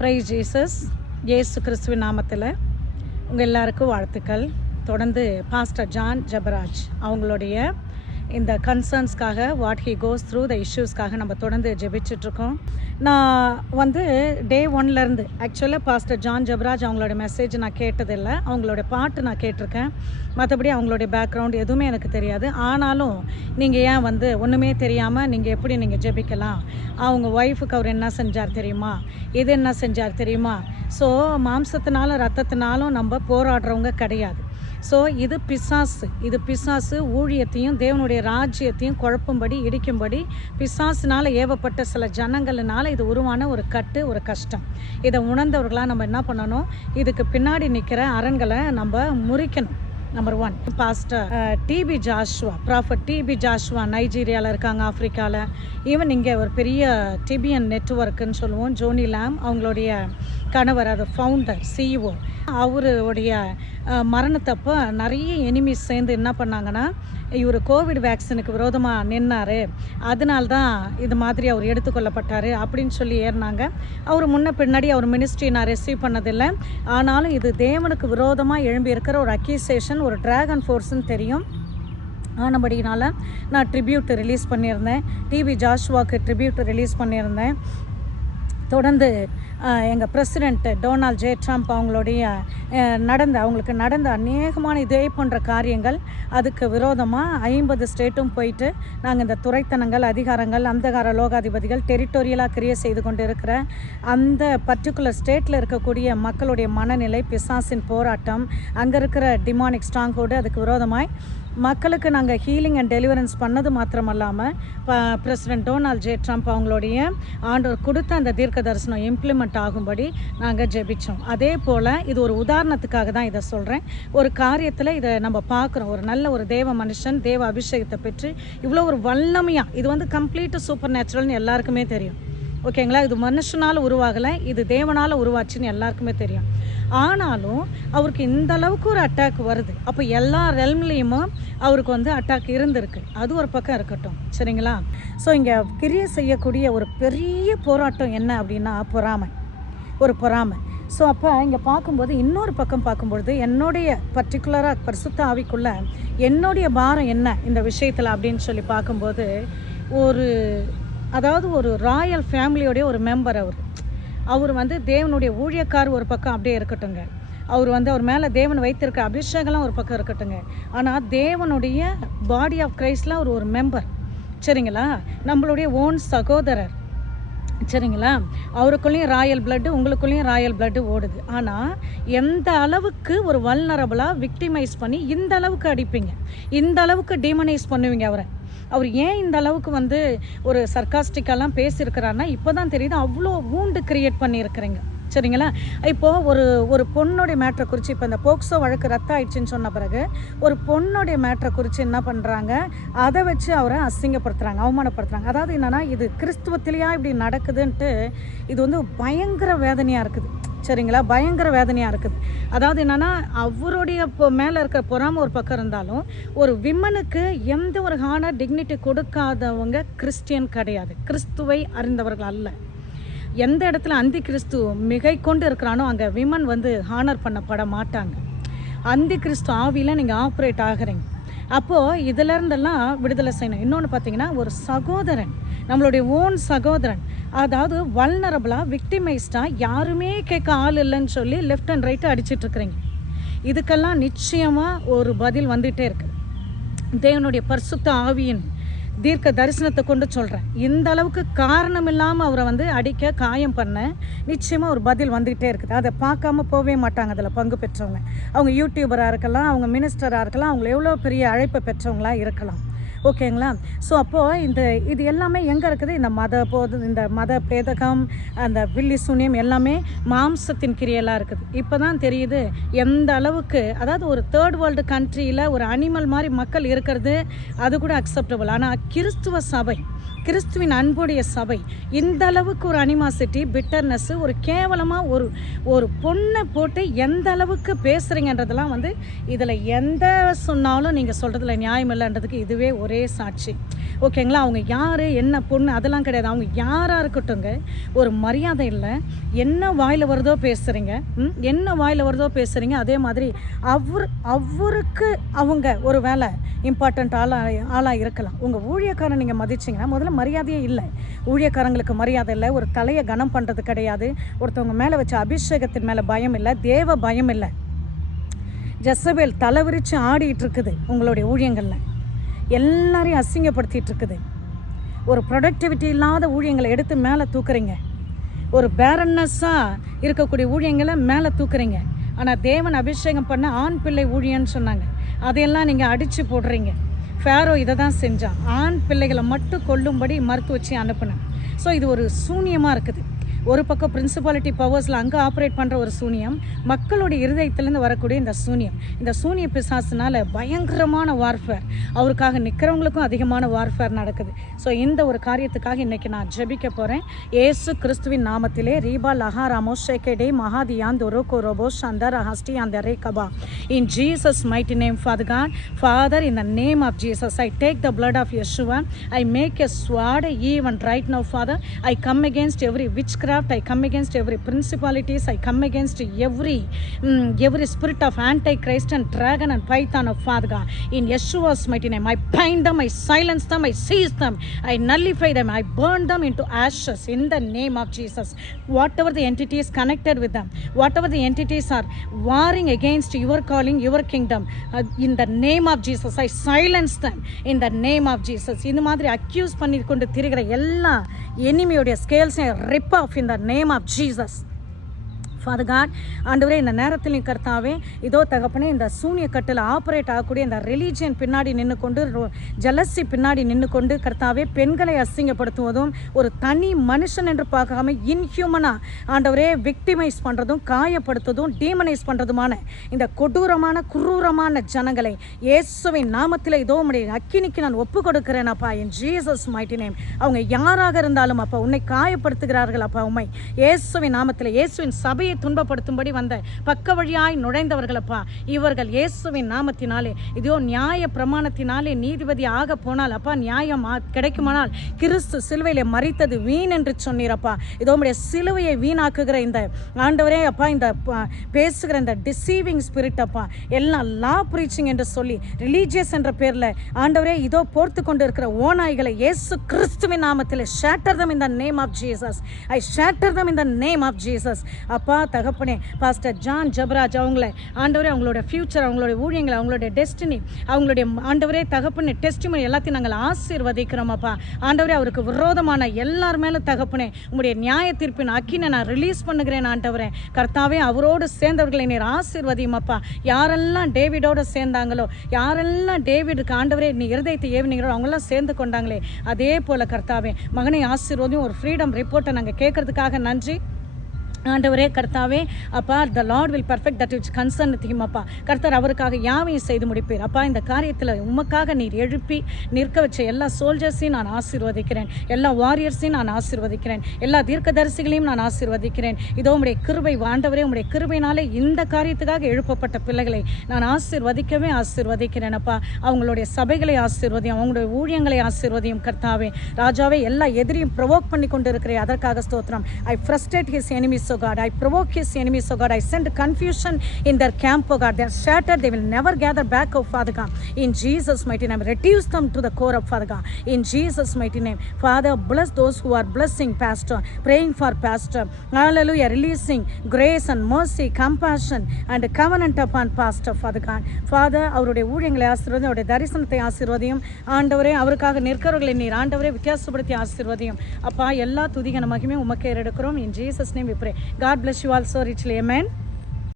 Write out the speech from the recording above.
Price Jesus ஏசு கிறிஸ்துவின் நாமத்தில் உங்கள் எல்லாருக்கும் வாழ்த்துக்கள். தொடர்ந்து பாஸ்டர் ஜான் ஜபராஜ் அவங்களுடைய இந்த கன்சர்ன்ஸ்க்காக what he goes through the இஷ்யூஸ்க்காக நம்ம தொடர்ந்து ஜெபிச்சிட்ருக்கோம். நான் வந்து டே ஒன்லேருந்து ஆக்சுவலாக பாஸ்டர் ஜான் ஜபராஜ் அவங்களோட மெசேஜ் நான் கேட்டதில்லை. அவங்களோட பாட்டு நான் கேட்டிருக்கேன். மற்றபடி அவங்களுடைய பேக்ரவுண்ட் எதுவுமே எனக்கு தெரியாது. ஆனாலும் நீங்கள் ஏன் வந்து ஒன்றுமே தெரியாமல் நீங்கள் எப்படி நீங்கள் ஜெபிக்கலாம்? அவங்க ஒய்ஃபுக்கு அவர் என்ன செஞ்சார் தெரியுமா? இது என்ன செஞ்சார் தெரியுமா? ஸோ மாம்சத்தினாலும் ரத்தத்தினாலும் நம்ம போராடுறவங்க கிடையாது. ஸோ இது பிசாசு. இது பிசாசு ஊழியத்தையும் தேவனுடைய ராஜ்யத்தையும் குழப்பும்படி இடிக்கும்படி பிசாசுனால் ஏவப்பட்ட சில ஜனங்களினால் இது உருவான ஒரு கட்டு ஒரு கஷ்டம். இதை உணர்ந்தவர்களாக நம்ம என்ன பண்ணணும்? இதுக்கு பின்னாடி நிற்கிற அரண்களை நம்ம முறிக்கணும். Number one pastor TB Joshua prophet TB Joshua நைஜீரியாவில் இருக்காங்க ஆஃப்ரிக்காவில் ஈவன் இங்கே ஒரு பெரிய டிபிஎன் நெட்ஒர்க்குன்னு சொல்லுவோம் ஜோனி லேம் அவங்களுடைய கணவர் அது ஃபவுண்டர் சிஇஓ அவருடைய மரணத்தப்போ நிறைய எனிமீஸ் சேர்ந்து என்ன பண்ணாங்கன்னா இவர் கோவிட் வேக்சினுக்கு விரோதமாக நின்னார். அதனால தான் இது மாதிரி அவர் எடுத்துக்கொள்ளப்பட்டார் அப்படின்னு சொல்லி ஏறினாங்க. அவர் முன்ன பின்னாடி அவர் மினிஸ்ட்ரி நான் ரிசீவ் பண்ணதில்லை. ஆனாலும் இது தேவனுக்கு விரோதமாக எழும்பி இருக்கிற ஒரு அக்யூசேஷன் ஒரு டிராகன் ஃபோர்ஸ்ன்னு தெரியும். ஆனபடினால நான் ட்ரிபியூட் ரிலீஸ் பண்ணியிருந்தேன். டிவி ஜாஷ்வாக்கு ட்ரிபியூட் ரிலீஸ் பண்ணியிருந்தேன். தொடர்ந்து எங்கள் பிரசிடெண்ட் டொனால்ட் ஜே ட்ரம்ப் அவங்களுடைய நடந்த அவங்களுக்கு நடந்த அநேகமான இதே போன்ற காரியங்கள் அதுக்கு விரோதமாக ஐம்பது ஸ்டேட்டும் போயிட்டு நாங்கள் இந்த துறைத்தனங்கள் அதிகாரங்கள் அந்தகார லோகாதிபதிகள் டெரிட்டோரியலாக கிரியேட் செய்து கொண்டு இருக்கிற அந்த பர்டிகுலர் ஸ்டேட்டில் இருக்கக்கூடிய மக்களுடைய மனநிலை பிசாசின் போராட்டம் அங்கே இருக்கிற டிமானிக் ஸ்ட்ராங்கோடு அதுக்கு விரோதமாய் மக்களுக்கு நாங்கள் ஹீலிங் அண்ட் டெலிவரன்ஸ் பண்ணது மாத்திரமல்லாமல் பிரசிடென்ட் டொனால்ட் ஜே ட்ரம்ப் அவங்களுடைய ஆண்டோர் கொடுத்த அந்த தீர்க்க தரிசனம் இம்ப்ளிமெண்ட் ஆகும்படி நாங்கள் ஜெபித்தோம் அதே போல் இது ஒரு உதாரணத்துக்காக தான் இதை சொல்கிறேன் ஒரு காரியத்தில் இதை நம்ம பார்க்குறோம். ஒரு நல்ல ஒரு தேவ மனுஷன் தேவ அபிஷேகத்தை பெற்று இவ்வளோ ஒரு வல்லமையாக இது வந்து கம்ப்ளீட்டு சூப்பர் நேச்சுரல்னு எல்லாருக்குமே தெரியும். ஓகேங்களா இது மனுஷனால் உருவாகலை இது தேவனால் உருவாச்சுன்னு எல்லாருக்குமே தெரியும். ஆனாலும் அவருக்கு இந்த அளவுக்கு ஒரு அட்டாக் வருது. அப்போ எல்லா ரெல்ம்லேயுமே அவருக்கு வந்து அட்டாக் இருந்திருக்கு. அது ஒரு பக்கம் இருக்கட்டும். சரிங்களா? ஸோ இங்கே கிரியை செய்யக்கூடிய ஒரு பெரிய போராட்டம் என்ன அப்படின்னா பொறாமை. ஒரு பொறாமை. ஸோ அப்போ இங்கே பார்க்கும்போது இன்னொரு பக்கம் பார்க்கும்பொழுது என்னுடைய பர்டிகுலராக பரிசுத்த ஆவிக்குள்ள என்னுடைய பாரம் என்ன இந்த விஷயத்தில் அப்படின்னு சொல்லி பார்க்கும்போது ஒரு அதாவது ஒரு ராயல் ஃபேமிலியோடைய ஒரு மெம்பர் அவர். அவர் வந்து தேவனுடைய ஊழியக்கார் ஒரு பக்கம் அப்படியே இருக்கட்டுங்க அவர் வந்து அவர் மேலே தேவன் வைத்திருக்க அபிஷேகம்லாம் ஒரு பக்கம் இருக்கட்டுங்க ஆனால் தேவனுடைய பாடி ஆஃப் கிரைஸ்ட்லாம் அவர் ஒரு மெம்பர் சரிங்களா? நம்மளுடைய ஓன் சகோதரர். சரிங்களா? அவருக்குள்ளேயும் ராயல் பிளட்டு உங்களுக்குள்ளேயும் ராயல் பிளட்டு ஓடுது. ஆனால் எந்த அளவுக்கு ஒரு வல்னரபுளாக விக்டிமைஸ் பண்ணி இந்த அளவுக்கு அடிப்பீங்க? இந்த அளவுக்கு டீமனைஸ் பண்ணுவீங்க அவரை. அவர் ஏன் இந்த அளவுக்கு வந்து ஒரு சர்க்காஸ்டிக்கெல்லாம் பேசியிருக்கிறாருன்னா இப்போ தான் தெரியுது அவ்வளோ வூண்டு கிரியேட் பண்ணியிருக்கிறீங்க. சரிங்களா? இப்போது ஒரு ஒரு பொண்ணுடைய மேட்ரை குறித்து இப்போ இந்த போக்சோ வழக்கு ரத்த ஆயிடுச்சுன்னு சொன்ன பிறகு ஒரு பொண்ணுடைய மேட்ரை குறித்து என்ன பண்ணுறாங்க அதை வச்சு அவரை அசிங்கப்படுத்துகிறாங்க அவமானப்படுத்துகிறாங்க அதாவது என்னென்னா இது கிறிஸ்துவத்திலேயா இப்படி நடக்குதுன்ட்டு இது வந்து பயங்கர வேதனையாக இருக்குது. சரிங்களா? பயங்கர வேதனையாக இருக்குது. அதாவது என்னென்னா அவருடைய இப்போ மேலே இருக்கிற பொறாம ஒரு பக்கம் இருந்தாலும் ஒரு விமனுக்கு எந்த ஒரு ஹானர் டிக்னிட்டி கொடுக்காதவங்க கிறிஸ்டியன் கிடையாது. கிறிஸ்துவை அறிந்தவர்கள் அல்ல. எந்த இடத்துல அந்தி கிறிஸ்து மிகை கொண்டு இருக்கிறானோ அங்கே விமன் வந்து ஹானர் பண்ணப்பட மாட்டாங்க. அந்தி கிறிஸ்து ஆவியில் நீங்கள் ஆப்ரேட் ஆகிறீங்க. அப்போது இதிலேருந்தெல்லாம் விடுதலை செய்யணும். இன்னொன்று பார்த்தீங்கன்னா ஒரு சகோதரன் நம்மளுடைய ஓன் சகோதரன் அதாவது வல்னரபிளாக விக்டிமைஸ்டாக யாருமே கேட்க ஆள் இல்லைன்னு சொல்லி லெஃப்ட் அண்ட் ரைட்டு அடிச்சிட்ருக்குறீங்க இதுக்கெல்லாம் நிச்சயமாக ஒரு பதில் வந்துகிட்டே இருக்குது தேவனுடைய பரிசுத்த ஆவியின் தீர்க்க தரிசனத்தை கொண்டு சொல்கிறேன் இந்த அளவுக்கு காரணம் இல்லாமல் அவரை வந்து அடிக்க காயம் பண்ண நிச்சயமாக ஒரு பதில் வந்துகிட்டே இருக்குது. அதை பார்க்காம போகவே மாட்டாங்க அதில் பங்கு பெற்றவங்க. அவங்க யூடியூபராக இருக்கலாம் அவங்க மினிஸ்டராக இருக்கலாம் அவங்க எவ்வளோ பெரிய அழைப்பை பெற்றவங்களாக இருக்கலாம். ஓகேங்களா? ஸோ அப்போது இந்த இது எல்லாமே எங்கே இருக்குது? இந்த மத போது இந்த மத பேதகம் அந்த வில்லி சூன்யம் எல்லாமே மாம்சத்தின் கிரியெல்லாம் இருக்குது. இப்போ தான் தெரியுது எந்த அளவுக்கு அதாவது ஒரு தேர்ட் வேர்ல்டு கண்ட்ரியில் ஒரு அனிமல் மாதிரி மக்கள் இருக்கிறது அது கூட அக்செப்டபுள் ஆனால் கிறிஸ்துவ சபை கிறிஸ்துவின் அன்புடைய சபை. இந்த அளவுக்கு ஒரு அனிமாசிட்டி பிட்டர்னஸ் ஒரு கேவலமாக ஒரு ஒரு பொண்ணை போட்டு எந்த அளவுக்கு பேசுகிறீங்கன்றதெல்லாம் வந்து இதில் எந்த சொன்னாலும் நீங்கள் சொல்கிறதுல நியாயம் இல்லைன்றதுக்கு இதுவே ஒரே சாட்சி. ஓகேங்களா? அவங்க யார்? என்ன பொண்ணு? அதெல்லாம் கிடையாது. அவங்க யாராக இருக்கட்டும்ங்க ஒரு மரியாதை இல்லை. என்ன வாயில் வருதோ பேசுகிறீங்க என்ன வாயில் வருதோ பேசுகிறீங்க அதே மாதிரி அவர் அவருக்கு அவங்க ஒரு வேலை இம்பார்ட்டண்ட் ஆளாக ஆளாக இருக்கலாம். உங்கள் ஊழியக்காரன் நீங்கள் மதிச்சிங்கன்னா முதல்ல மரியாதையே இல்லை. ஊழியக்காரங்களுக்கு மரியாதை இல்லை. ஒரு தலையை கனம் பண்ணுறது கிடையாது. ஒருத்தவங்க மேலே வச்ச அபிஷேகத்தின் மேலே பயம் இல்லை. தேவ பயம் இல்லை. ஜெசபேல் தலை விரித்து ஆடிட்டு இருக்குது உங்களுடைய ஊழியங்களில். எல்லாரையும் அசிங்கப்படுத்திகிட்டு இருக்குது ஒரு ப்ரொடக்டிவிட்டி இல்லாத ஊழியங்களை எடுத்து மேலே தூக்குறீங்க. ஒரு பேரன்னஸாக இருக்கக்கூடிய ஊழியங்களை மேலே தூக்குறீங்க. ஆனால் தேவன் அபிஷேகம் பண்ண ஆண் பிள்ளை ஊழியன்னு சொன்னாங்க. அதையெல்லாம் நீங்கள் அடித்து போடுறீங்க. ஃபேரோ இதை தான் செஞ்சான். ஆண் பிள்ளைகளை மட்டும் கொல்லும்படி மறுத்து வச்சு அனுப்புனேன். ஸோ இது ஒரு சூனியமாக இருக்குது. ஒரு பக்கம் பிரின்சிபாலிட்டி பவர்ஸில் அங்கே ஆப்ரேட் பண்ணுற ஒரு சூனியம் மக்களுடைய இருதயத்திலேருந்து வரக்கூடிய இந்த சூனியம். இந்த சூனிய பிசாசுனால பயங்கரமான வார்ஃபேர் அவருக்காக நிற்கிறவங்களுக்கும் அதிகமான வார்ஃபேர் நடக்குது. ஸோ இந்த ஒரு காரியத்துக்காக இன்றைக்கி நான் ஜெபிக்க போகிறேன் ஏசு கிறிஸ்துவின் நாமத்திலே ரீபா லஹா ராமோ ஷேகேடே மகாதியான் தொரோகோ ரோபோ சந்தர் ஹஸ்டி அந்த ரே Kaba. In Jesus mighty name father God father in the name of Jesus I take the blood of blood I make a swat even right even father I come against every witchcraft witchcraft. I come against every principalities. I come against every um, every spirit of antichrist and dragon and python of Father God. In Yeshua's mighty name, I bind them, I silence them, I seize them, I nullify them, I burn them into ashes in the name of Jesus. Whatever the entities connected with them, whatever the entities are warring against your calling, your kingdom, uh, in the name of Jesus, I silence them in the name of Jesus. இந்த மாதிரி accuse பண்ணி கொண்டு திரிகிற எல்லா எனிமியோடைய ஸ்கேல்ஸையும் rip off in the name of Jesus. Father God ஆண்டவரே இந்த நேரத்திலையும் கர்த்தாவே இதோ தகப்பனே இந்த சூனிய கட்டில் ஆப்ரேட் ஆகக்கூடிய இந்த ரிலீஜியன் பின்னாடி நின்று கொண்டு ஜலசி பின்னாடி நின்று கொண்டு கர்த்தாவே பெண்களை அசிங்கப்படுத்துவதும் ஒரு தனி மனுஷன் என்று பார்க்காம இன்ஹியூமனாக ஆண்டவரே விக்டிமைஸ் பண்ணுறதும் காயப்படுத்துவதும் டீமனைஸ் பண்ணுறதுமான இந்த கொடூரமான குரூரமான ஜனங்களை இயேசுவின் நாமத்தில் இதோ உடைய அக்கினிக்கு நான் ஒப்பு கொடுக்கிறேன் அப்பா என் ஜீசஸ் மைட்டி நேம் அவங்க யாராக இருந்தாலும் அப்பா உன்னை காயப்படுத்துகிறார்கள் அப்பா உண்மை இயேசுவின் நாமத்தில் இயேசுவின் சபையை துன்பப்படுத்தும்படி வந்த பக்க வழியாய் நுழைந்தவர்களப்பா இவர்கள் இயேசுவின் நாமத்தினாலே. இதோ நியாய பிரமாணத்தினாலே நீதிபதி ஆக போனால் அப்பா நியாயம் கிடைக்குமானால் கிறிஸ்து சிலுவையிலே மறித்தது வீண் என்று சொன்னீரப்பா. இதோ உடைய சிலுவையை வீணாக்குகிற இந்த ஆண்டவரே அப்பா இந்த பேசுகிற இந்த டிசீவிங் ஸ்பிரிட் அப்பா எல்லாம் லா ப்ரீச்சிங் என்று சொல்லி ரிலீஜியஸ் என்ற பேரில் ஆண்டவரே இதோ போர்த்து கொண்டு இருக்கிற ஓநாய்களை இயேசு கிறிஸ்துவின் நாமத்தில் shatter them in the name of Jesus I shatter them in the name of Jesus அப்பா தகப்பனே. பாஸ்டர் ஜான் ஜபராஜ் அவங்கள ஆண்டவரே அவங்களோட ஃப்யூச்சர் அவங்களோட ஊழியங்களை அவங்களுடைய டெஸ்டினி அவங்களுடைய ஆண்டவரே தகப்பனே டெஸ்டிமனி எல்லாத்தையும் நாங்கள் ஆசீர்வதிக்கிறோமாப்பா. ஆண்டவரே அவருக்கு விரோதமான எல்லார் மேலும் தகப்பனே உங்களுடைய நியாய தீர்ப்பின் அக்கினை நான் ரிலீஸ் பண்ணுகிறேன் ஆண்டவரே. கர்த்தாவே அவரோடு சேர்ந்தவர்களை நீர் ஆசீர்வதியுமப்பா. யாரெல்லாம் டேவிடோட சேர்ந்தாங்களோ யாரெல்லாம் டேவிடுக்கு ஆண்டவரே நீ இருதயத்தை ஏவினீங்களோ அவங்கெல்லாம் சேர்ந்து கொண்டாங்களே. அதே போல கர்த்தாவே மகனை ஆசீர்வதியும் ஒரு ஃப்ரீடம் ரிப்போர்ட்டை நாங்கள் கேட்கறதுக்காக நன்றி. ஆண்டவரே கர்த்தாவே அப்பா the Lord will perfect that its concern them அப்பா. கர்த்தர் அவருக்காக யாவையும் செய்து முடிப்பீர்? அப்பா இந்த காரியத்தில் உமக்காக நீர் எழுப்பி நிற்க வச்ச எல்லா சோல்ஜர்ஸையும் நான் ஆசீர்வதிக்கிறேன். எல்லா வாரியர்ஸையும் நான் ஆசீர்வதிக்கிறேன். எல்லா தீர்க்கதரிசிகளையும் நான் ஆசீர்வதிக்கிறேன். இதோ உடைய கிருபை ஆண்டவரே உடைய கிருபைனாலே இந்த காரியத்துக்காக எழுப்பப்பட்ட பிள்ளைகளை நான் ஆசீர்வதிக்கவே ஆசீர்வதிக்கிறேன் அப்பா. அவங்களுடைய சபைகளை ஆசீர்வதியும் அவங்களுடைய ஊழியங்களை ஆசீர்வதியும் கர்த்தாவே. ராஜாவே எல்லா எதிரியும் ப்ரொவோக் பண்ணி கொண்டு இருக்கிறேன் அதற்காக ஸ்தோத்திரம். I frustrate his enemies O God. I provoke his enemies, O God. I send confusion in their camp, O God. They are shattered. They will never gather back, O Father God. In Jesus' mighty name, reduce them to the core of Father God. In Jesus' mighty name, Father, bless those who are blessing Pastor, praying for Pastor. Hallelujah. Releasing grace and mercy, compassion, and covenant upon Pastor, Father God. Father, அவருடைய ஊழியங்களை ஆசீர்வதியும் அவருடைய தரிசனத்தை ஆசீர்வதியும் ஆண்டவரே அவருக்காக நிற்கிறவர்களை நீர் ஆண்டவரே வித்தியாசப்படுத்தி ஆசீர்வதியும் அப்பா எல்லா துதிகன மகிமையும் உமக்கே எடுக்கிறோம் in Jesus name we pray God bless you all so richly. Amen.